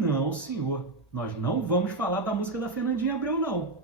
Não, senhor. Nós não vamos falar da música da Fernandinha Abreu, não.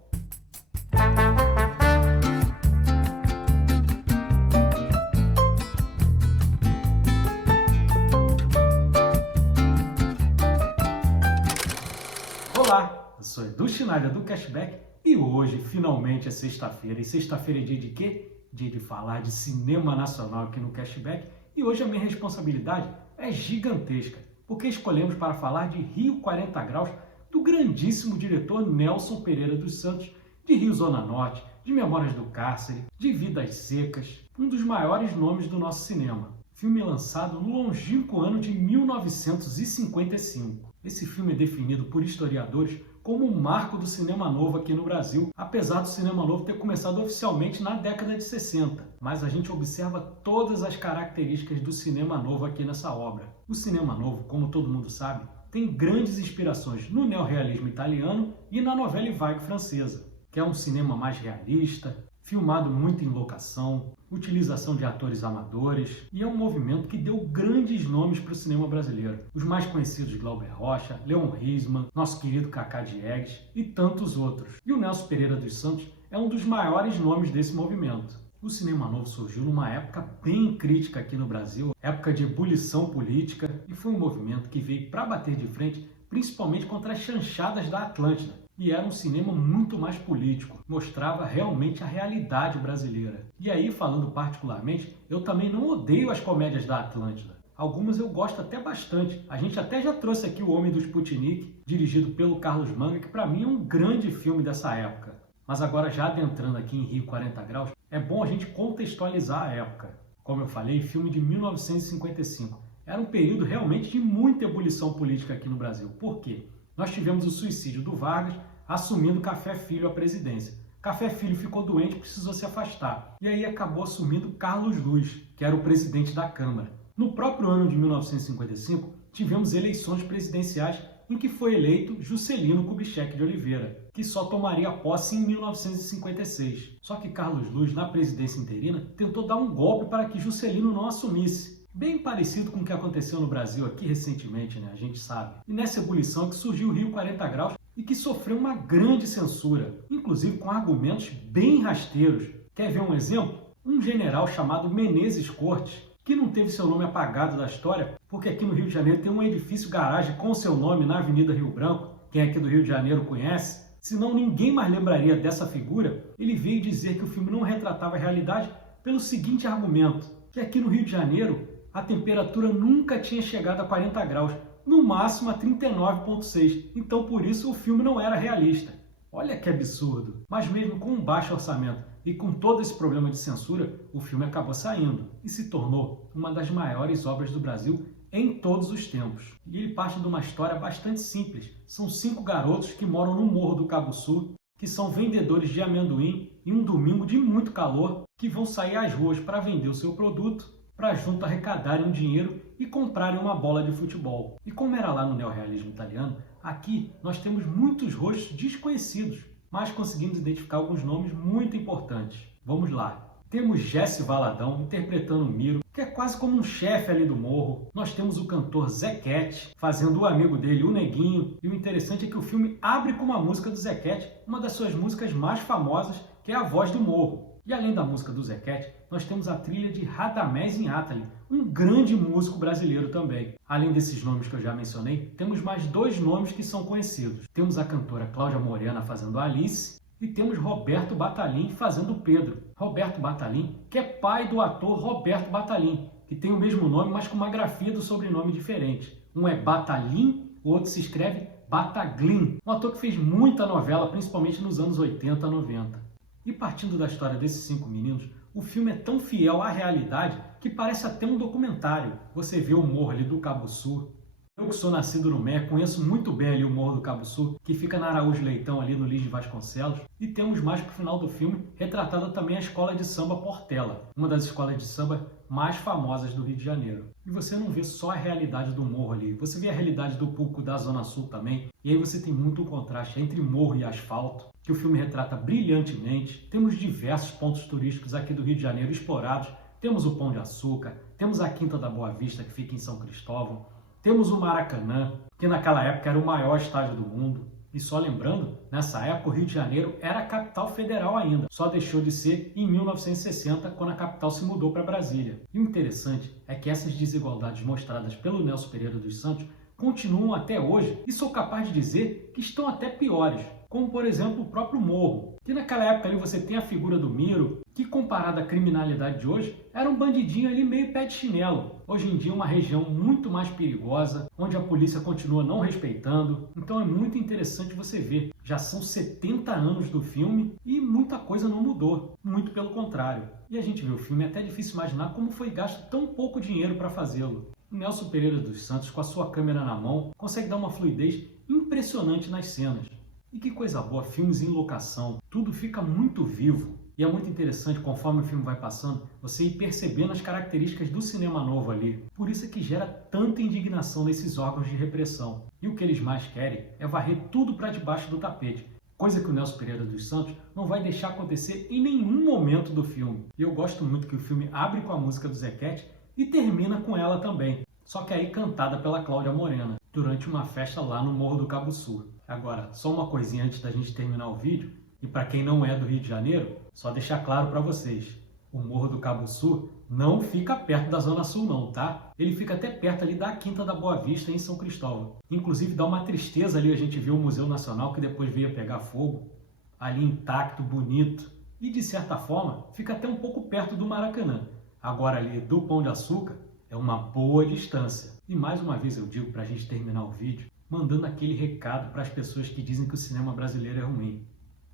Olá, eu sou Edu Schneider do Cashback e hoje finalmente é sexta-feira. E sexta-feira é dia de quê? Dia de falar de cinema nacional aqui no Cashback. E hoje a minha responsabilidade é gigantesca, porque escolhemos para falar de Rio 40 Graus, do grandíssimo diretor Nelson Pereira dos Santos, de Rio Zona Norte, de Memórias do Cárcere, de Vidas Secas, um dos maiores nomes do nosso cinema. Filme lançado no longínquo ano de 1955. Esse filme é definido por historiadores como um marco do cinema novo aqui no Brasil, apesar do cinema novo ter começado oficialmente na década de 60. Mas a gente observa todas as características do cinema novo aqui nessa obra. O cinema novo, como todo mundo sabe, tem grandes inspirações no neorrealismo italiano e na Nouvelle Vague francesa, que é um cinema mais realista, filmado muito em locação, utilização de atores amadores, e é um movimento que deu grandes nomes para o cinema brasileiro. Os mais conhecidos Glauber Rocha, Leon Risman, nosso querido Cacá Diegues e tantos outros. E o Nelson Pereira dos Santos é um dos maiores nomes desse movimento. O cinema novo surgiu numa época bem crítica aqui no Brasil, época de ebulição política, e foi um movimento que veio para bater de frente principalmente contra as chanchadas da Atlântida. E era um cinema muito mais político, mostrava realmente a realidade brasileira. E aí, falando particularmente, eu também não odeio as comédias da Atlântida. Algumas eu gosto até bastante. A gente até já trouxe aqui O Homem do Sputnik, dirigido pelo Carlos Manga, que para mim é um grande filme dessa época. Mas agora, já adentrando aqui em Rio 40 Graus, é bom a gente contextualizar a época. Como eu falei, filme de 1955. Era um período realmente de muita ebulição política aqui no Brasil. Por quê? Nós tivemos o suicídio do Vargas, assumindo Café Filho a presidência. Café Filho ficou doente e precisou se afastar. E aí acabou assumindo Carlos Luz, que era o presidente da Câmara. No próprio ano de 1955, tivemos eleições presidenciais em que foi eleito Juscelino Kubitschek de Oliveira, que só tomaria posse em 1956. Só que Carlos Luz, na presidência interina, tentou dar um golpe para que Juscelino não assumisse. Bem parecido com o que aconteceu no Brasil aqui recentemente, né? A gente sabe. E nessa ebulição é que surgiu o Rio 40 Graus e que sofreu uma grande censura, inclusive com argumentos bem rasteiros. Quer ver um exemplo? Um general chamado Menezes Cortes, que não teve seu nome apagado da história, porque aqui no Rio de Janeiro tem um edifício garagem com seu nome na Avenida Rio Branco, quem aqui do Rio de Janeiro conhece, senão ninguém mais lembraria dessa figura. Ele veio dizer que o filme não retratava a realidade pelo seguinte argumento, que aqui no Rio de Janeiro a temperatura nunca tinha chegado a 40 graus, no máximo a 39,6. Então, por isso, o filme não era realista. Olha que absurdo! Mas mesmo com um baixo orçamento e com todo esse problema de censura, o filme acabou saindo e se tornou uma das maiores obras do Brasil em todos os tempos. E ele parte de uma história bastante simples. São 5 garotos que moram no Morro do Cabo Sul, que são vendedores de amendoim em um domingo de muito calor, que vão sair às ruas para vender o seu produto, para junto arrecadarem um dinheiro e comprarem uma bola de futebol. E como era lá no neorrealismo italiano, aqui nós temos muitos rostos desconhecidos, mas conseguimos identificar alguns nomes muito importantes. Vamos lá. Temos Jesse Valadão interpretando o Miro, que é quase como um chefe ali do morro. Nós temos o cantor Zequete fazendo o amigo dele, o Neguinho. E o interessante é que o filme abre com uma música do Zequete, uma das suas músicas mais famosas, que é A Voz do Morro. E além da música do Zequete, nós temos a trilha de Radamés Inátali, um grande músico brasileiro também. Além desses nomes que eu já mencionei, temos mais 2 nomes que são conhecidos. Temos a cantora Cláudia Morena fazendo Alice e temos Roberto Batalin fazendo Pedro. Roberto Batalin, que é pai do ator Roberto Batalin, que tem o mesmo nome, mas com uma grafia do sobrenome diferente. Um é Batalin, o outro se escreve Bataglin. Um ator que fez muita novela, principalmente nos anos 80 e 90. E partindo da história desses 5 meninos, o filme é tão fiel à realidade que parece até um documentário. Você vê o morro ali do Cabo Sul. Eu que sou nascido no Mé, conheço muito bem ali o Morro do Cabo Sul, que fica na Araújo Leitão, ali no Lins de Vasconcelos. E temos mais pro final do filme, retratada também a escola de samba Portela, uma das escolas de samba mais famosas do Rio de Janeiro. E você não vê só a realidade do morro ali, você vê a realidade do Pulco da Zona Sul também. E aí você tem muito contraste entre morro e asfalto, que o filme retrata brilhantemente. Temos diversos pontos turísticos aqui do Rio de Janeiro explorados. Temos o Pão de Açúcar, temos a Quinta da Boa Vista, que fica em São Cristóvão. Temos o Maracanã, que naquela época era o maior estádio do mundo. E só lembrando, nessa época o Rio de Janeiro era a capital federal ainda, só deixou de ser em 1960, quando a capital se mudou para Brasília. E o interessante é que essas desigualdades mostradas pelo Nelson Pereira dos Santos continuam até hoje e sou capaz de dizer que estão até piores, como por exemplo o próprio Morro, que naquela época ali você tem a figura do Miro, que comparado à criminalidade de hoje, era um bandidinho ali meio pé de chinelo. Hoje em dia é uma região muito mais perigosa, onde a polícia continua não respeitando, então é muito interessante você ver. Já são 70 anos do filme e muita coisa não mudou, muito pelo contrário. E a gente vê o filme, é até difícil imaginar como foi gasto tão pouco dinheiro para fazê-lo. O Nelson Pereira dos Santos, com a sua câmera na mão, consegue dar uma fluidez impressionante nas cenas. E que coisa boa, filmes em locação, tudo fica muito vivo. E é muito interessante, conforme o filme vai passando, você ir percebendo as características do cinema novo ali. Por isso é que gera tanta indignação nesses órgãos de repressão. E o que eles mais querem é varrer tudo para debaixo do tapete. Coisa que o Nelson Pereira dos Santos não vai deixar acontecer em nenhum momento do filme. E eu gosto muito que o filme abre com a música do Zequete e termina com ela também. Só que aí cantada pela Cláudia Morena, durante uma festa lá no Morro do Cabo Sul. Agora, só uma coisinha antes da gente terminar o vídeo, e para quem não é do Rio de Janeiro, só deixar claro para vocês, o Morro do Cabo Sul não fica perto da Zona Sul não, tá? Ele fica até perto ali da Quinta da Boa Vista, em São Cristóvão. Inclusive dá uma tristeza ali a gente ver o Museu Nacional, que depois veio pegar fogo, ali intacto, bonito, e de certa forma fica até um pouco perto do Maracanã. Agora ali do Pão de Açúcar é uma boa distância. E mais uma vez eu digo para a gente terminar o vídeo, mandando aquele recado para as pessoas que dizem que o cinema brasileiro é ruim.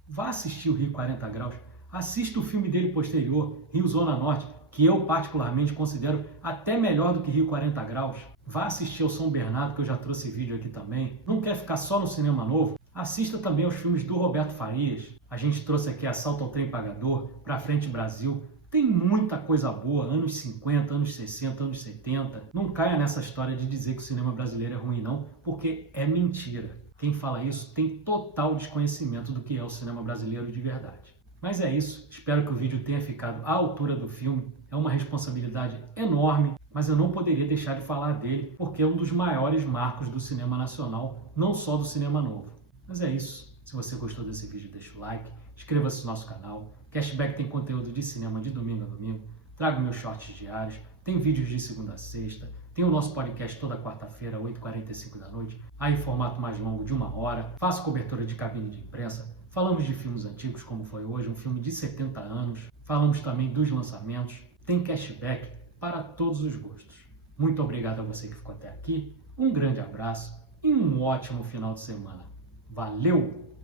Vá assistir o Rio 40 Graus, assista o filme dele posterior, Rio Zona Norte, que eu particularmente considero até melhor do que Rio 40 Graus. Vá assistir ao São Bernardo, que eu já trouxe vídeo aqui também. Não quer ficar só no cinema novo? Assista também aos filmes do Roberto Farias. A gente trouxe aqui Assalto ao Trem Pagador, Pra Frente Brasil. Tem muita coisa boa, anos 50, anos 60, anos 70. Não caia nessa história de dizer que o cinema brasileiro é ruim não, porque é mentira. Quem fala isso tem total desconhecimento do que é o cinema brasileiro de verdade. Mas é isso, espero que o vídeo tenha ficado à altura do filme. É uma responsabilidade enorme, mas eu não poderia deixar de falar dele, porque é um dos maiores marcos do cinema nacional, não só do cinema novo. Mas é isso, se você gostou desse vídeo, deixa o like, inscreva-se no nosso canal. Cashback tem conteúdo de cinema de domingo a domingo, trago meus shorts diários, tem vídeos de segunda a sexta, tem o nosso podcast toda quarta-feira, 8h45 da noite, aí formato mais longo de 1 hora, faço cobertura de cabine de imprensa, falamos de filmes antigos como foi hoje, um filme de 70 anos, falamos também dos lançamentos, tem cashback para todos os gostos. Muito obrigado a você que ficou até aqui, um grande abraço e um ótimo final de semana. Valeu!